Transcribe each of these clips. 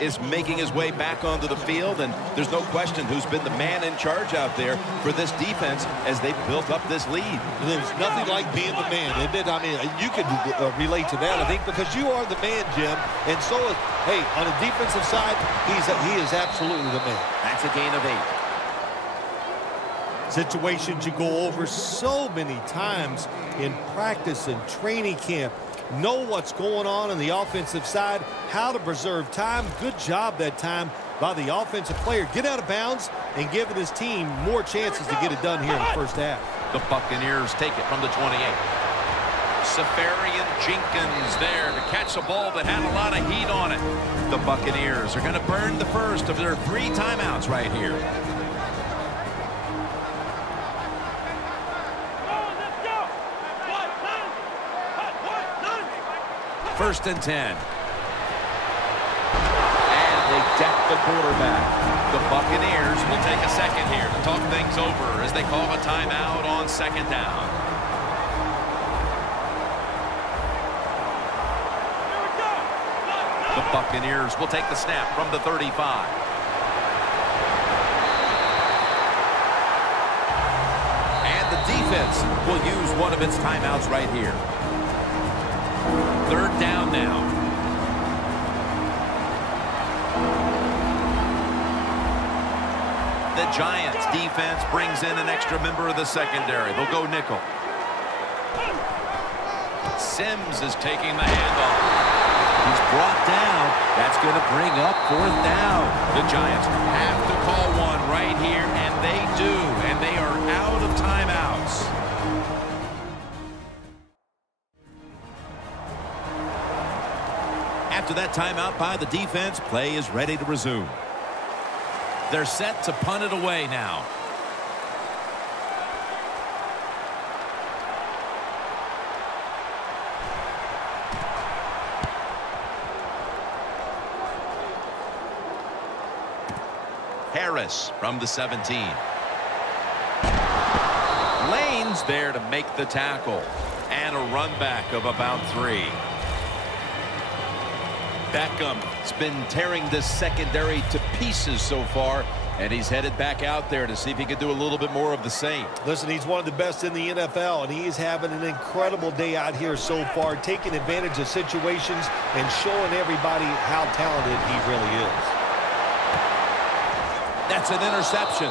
is making his way back onto the field, and there's no question who's been the man in charge out there for this defense as they built up this lead. There's nothing like being the man, isn't it? I mean, you could relate to that, I think, because you are the man, Jim, and so is, hey, on the defensive side, he is absolutely the man. That's a gain of 8. Situations you go over so many times in practice and training camp. Know what's going on the offensive side, how to preserve time. Good job that time by the offensive player. Get out of bounds and giving his team more chances to get it done here in the first half. The Buccaneers take it from the 28. Safarian Jenkins there to catch a ball that had a lot of heat on it. The Buccaneers are going to burn the first of their 3 timeouts right here. First and 10. And they deck the quarterback. The Buccaneers will take a second here to talk things over as they call a timeout on second down. The Buccaneers will take the snap from the 35. And the defense will use one of its timeouts right here. Third down now. The Giants defense brings in an extra member of the secondary. They'll go nickel. Sims is taking the handoff. He's brought down. That's going to bring up 4th down. The Giants have to call one right here, and they do. And they are out of timeouts. After that timeout by the defense, play is ready to resume. They're set to punt it away now. Harris from the 17. Lane's there to make the tackle. And a run back of about 3. Beckham's been tearing this secondary to pieces so far, and he's headed back out there to see if he can do a little bit more of the same. Listen, he's one of the best in the NFL, and he's having an incredible day out here so far, taking advantage of situations and showing everybody how talented he really is. That's an interception.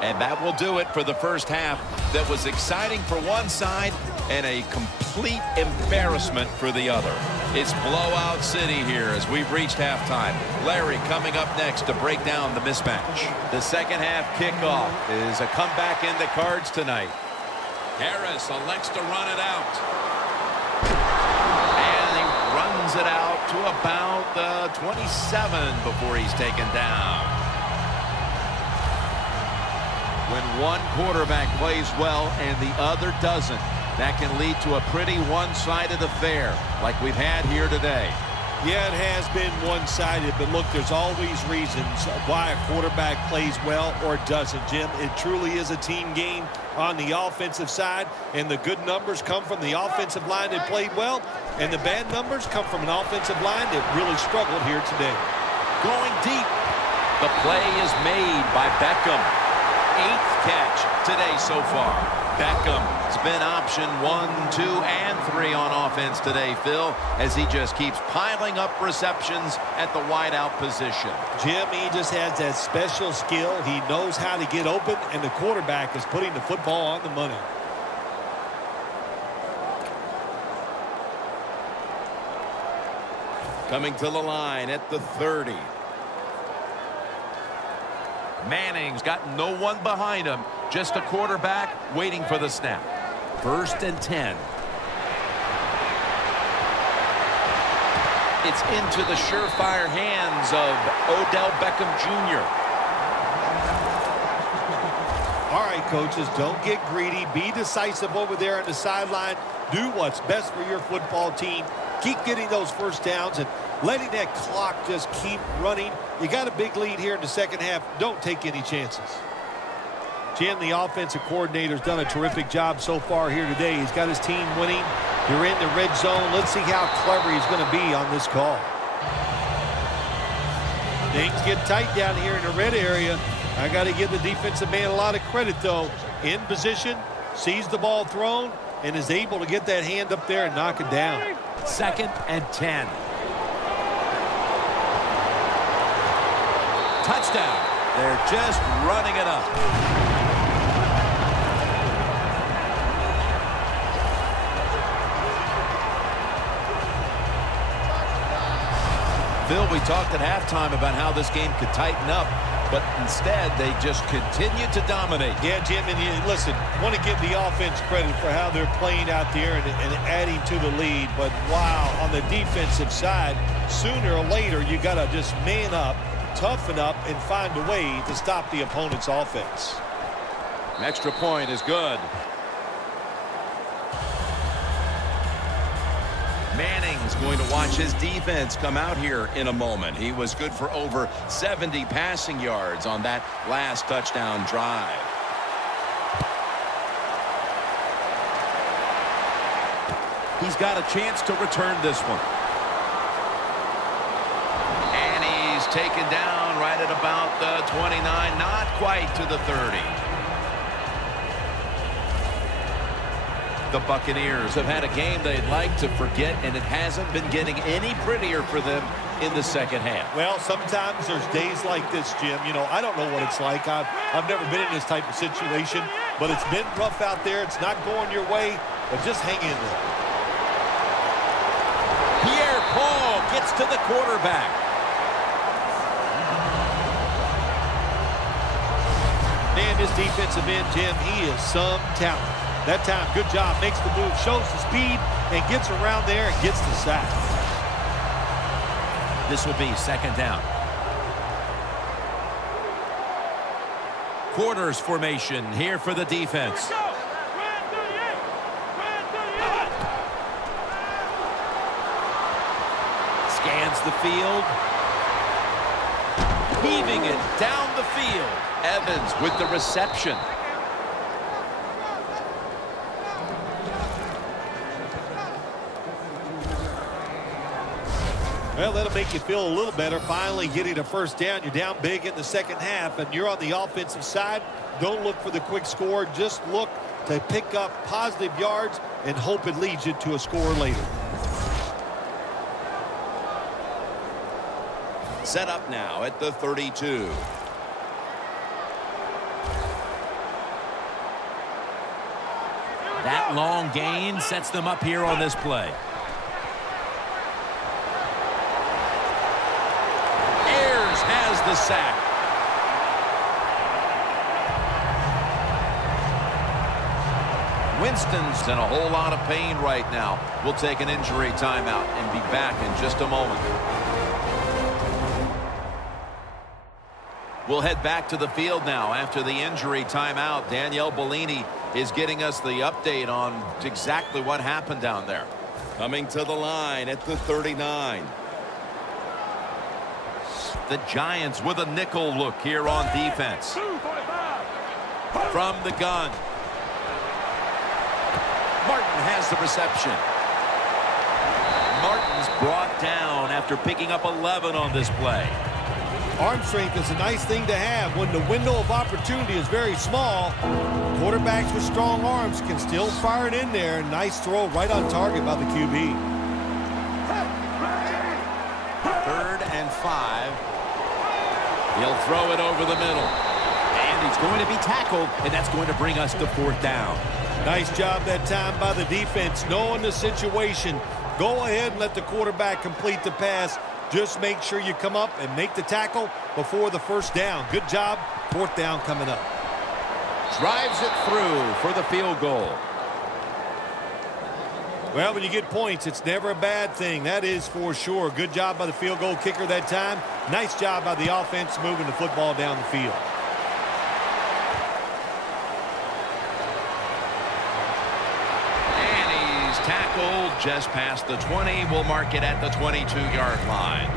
And that will do it for the first half. That was exciting for one side and a complete embarrassment for the other. It's blowout city here as we've reached halftime. Larry coming up next to break down the mismatch. The second half kickoff is a comeback in the cards tonight. Harris elects to run it out. And he runs it out to about the 27 before he's taken down. When one quarterback plays well and the other doesn't, that can lead to a pretty one-sided affair like we've had here today. Yeah, it has been one-sided, but look, there's always reasons why a quarterback plays well or doesn't, Jim. It truly is a team game on the offensive side, and the good numbers come from the offensive line that played well, and the bad numbers come from an offensive line that really struggled here today. Going deep. The play is made by Beckham. 8th catch today so far. Beckham's been option 1, 2, and 3 on offense today, Phil, as he just keeps piling up receptions at the wideout position. Jim, he just has that special skill. He knows how to get open, and the quarterback is putting the football on the money. Coming to the line at the 30. Manning's got no one behind him, just a quarterback waiting for the snap. First and 10. It's into the surefire hands of Odell Beckham Jr. All right, coaches, don't get greedy. Be decisive over there on the sideline. Do what's best for your football team. Keep getting those first downs and letting that clock just keep running. You got a big lead here in the second half. Don't take any chances. Jim, the offensive coordinator's done a terrific job so far here today. He's got his team winning. You're in the red zone. Let's see how clever he's going to be on this call. Things get tight down here in the red area. I got to give the defensive man a lot of credit, though. In position, sees the ball thrown, and is able to get that hand up there and knock it down. 2nd and 10. Touchdown. They're just running it up. Phil, we talked at halftime about how this game could tighten up, but instead they just continue to dominate. Yeah, Jim, and listen, want to give the offense credit for how they're playing out there and adding to the lead, but wow, on the defensive side, sooner or later you got to just man up, toughen up, and find a way to stop the opponent's offense. An extra point is good. Manning's going to watch his defense come out here in a moment. He was good for over 70 passing yards on that last touchdown drive. He's got a chance to return this one. And he's taken down right at about the 29, not quite to the 30. The Buccaneers have had a game they'd like to forget, and it hasn't been getting any prettier for them in the second half. Well, sometimes there's days like this, Jim. You know, I don't know what it's like. I've never been in this type of situation, but it's been rough out there. It's not going your way, but just hang in there. Pierre-Paul gets to the quarterback. Man, this defensive end, Jim, he is some talent. That time, good job, makes the move, shows the speed, and gets around there and gets the sack. This will be 2nd down. Quarters formation here for the defense. Scans the field. Heaving it down the field. Evans with the reception. Well, that'll make you feel a little better. Finally getting a first down. You're down big in the second half, and you're on the offensive side. Don't look for the quick score. Just look to pick up positive yards and hope it leads you to a score later. Set up now at the 32. That long gain sets them up here on this play. Has the sack. Winston's in a whole lot of pain right now. We'll take an injury timeout and be back in just a moment. We'll head back to the field now after the injury timeout. Danielle Bellini is getting us the update on exactly what happened down there. Coming to the line at the 39. The Giants with a nickel look here on defense. From the gun. Martin has the reception. Martin's brought down after picking up 11 on this play. Arm strength is a nice thing to have when the window of opportunity is very small. Quarterbacks with strong arms can still fire it in there. Nice throw right on target by the QB. 3rd and 5. He'll throw it over the middle. And he's going to be tackled, and that's going to bring us to 4th down. Nice job that time by the defense, knowing the situation. Go ahead and let the quarterback complete the pass. Just make sure you come up and make the tackle before the first down. Good job. 4th down coming up. Drives it through for the field goal. Well, when you get points, it's never a bad thing. That is for sure. Good job by the field goal kicker that time. Nice job by the offense moving the football down the field. And he's tackled just past the 20. We'll mark it at the 22-yard line.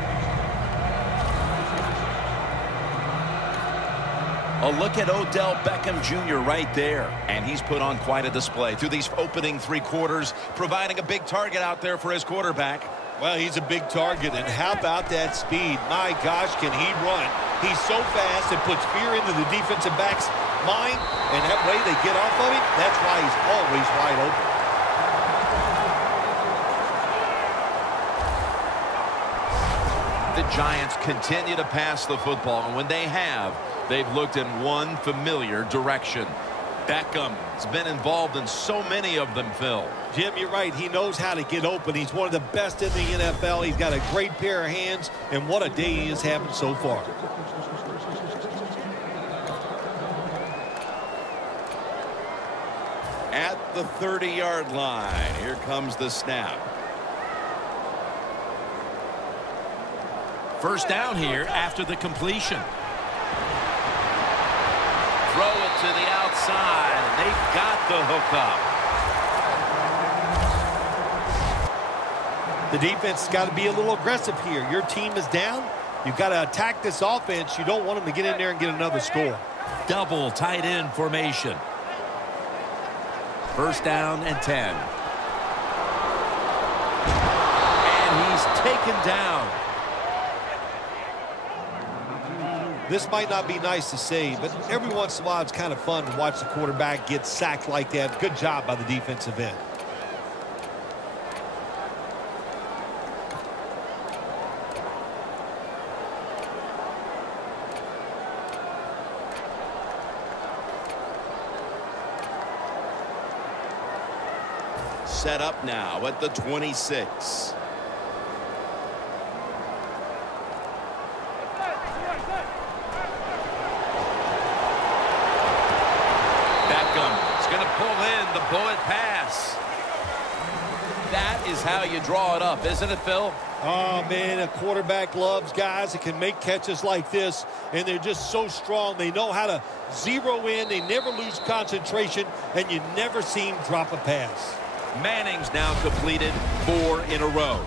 A look at Odell Beckham Jr. right there. And he's put on quite a display through these opening 3 quarters, providing a big target out there for his quarterback. Well, he's a big target, and how about that speed? My gosh, can he run? He's so fast, it puts fear into the defensive back's mind, and that way they get off of him. That's why he's always wide open. The Giants continue to pass the football, and when they have, they've looked in one familiar direction. Beckham's been involved in so many of them, Phil. Jim, you're right. He knows how to get open. He's one of the best in the NFL. He's got a great pair of hands, and what a day he is having so far. At the 30-yard line, here comes the snap. First down here after the completion. Throw it to the outside, and they've got the hook up. The defense has got to be a little aggressive here. Your team is down. You've got to attack this offense. You don't want them to get in there and get another score. Double tight end formation. First down and 10. And he's taken down. This might not be nice to say, but every once in a while it's kind of fun to watch the quarterback get sacked like that. Good job by the defensive end. Set up now at the 26. The bullet pass. That is how you draw it up, isn't it, Phil? Oh, man, a quarterback loves guys that can make catches like this, and they're just so strong. They know how to zero in. They never lose concentration, and you never see him drop a pass. Manning's now completed 4 in a row.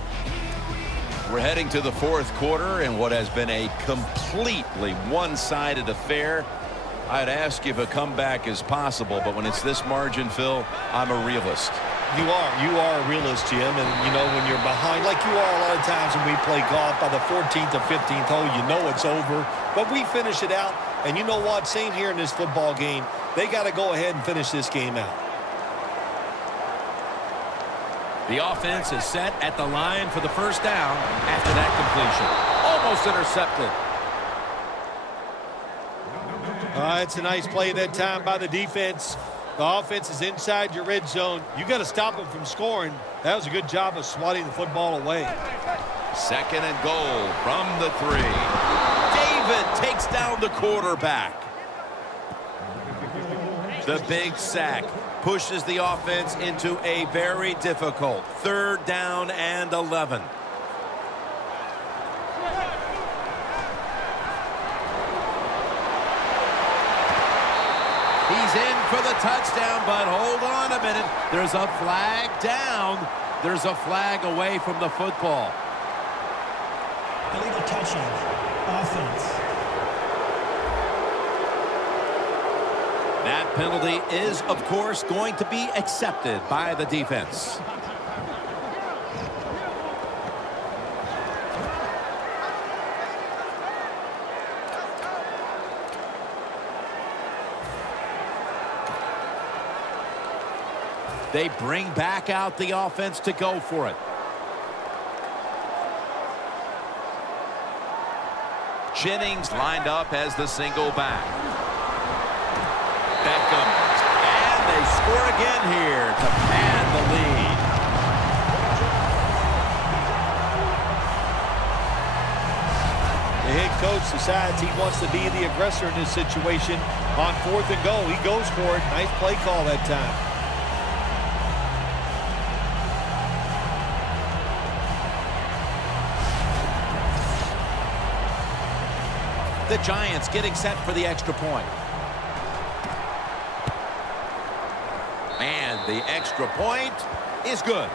We're heading to the fourth quarter in what has been a completely one-sided affair. I'd ask if a comeback is possible, but when it's this margin, Phil, I'm a realist. You are a realist, Jim, and you know when you're behind, like you are a lot of times when we play golf, by the 14th or 15th hole, you know it's over, but we finish it out, and you know what, same here in this football game, they got to go ahead and finish this game out. The offense is set at the line for the first down after that completion. Almost intercepted. It's a nice play that time by the defense. The offense is inside your red zone. You got to stop them from scoring. That was a good job of swatting the football away. Second and goal from the 3. David takes down the quarterback. The big sack pushes the offense into a very difficult 3rd down and 11. He's in for the touchdown, but hold on a minute. There's a flag down. There's a flag away from the football. Illegal touching. Offense. That penalty is, of course, going to be accepted by the defense. They bring back out the offense to go for it. Jennings lined up as the single back. Beckham. And they score again here to pad the lead. The head coach decides he wants to be the aggressor in this situation. On 4th and goal, he goes for it. Nice play call that time. The Giants getting set for the extra point. And the extra point is good.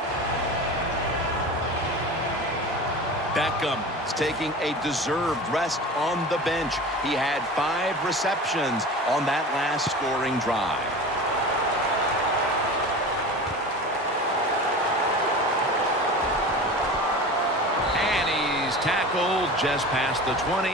Beckham is taking a deserved rest on the bench. He had 5 receptions on that last scoring drive. tackle just past the 20.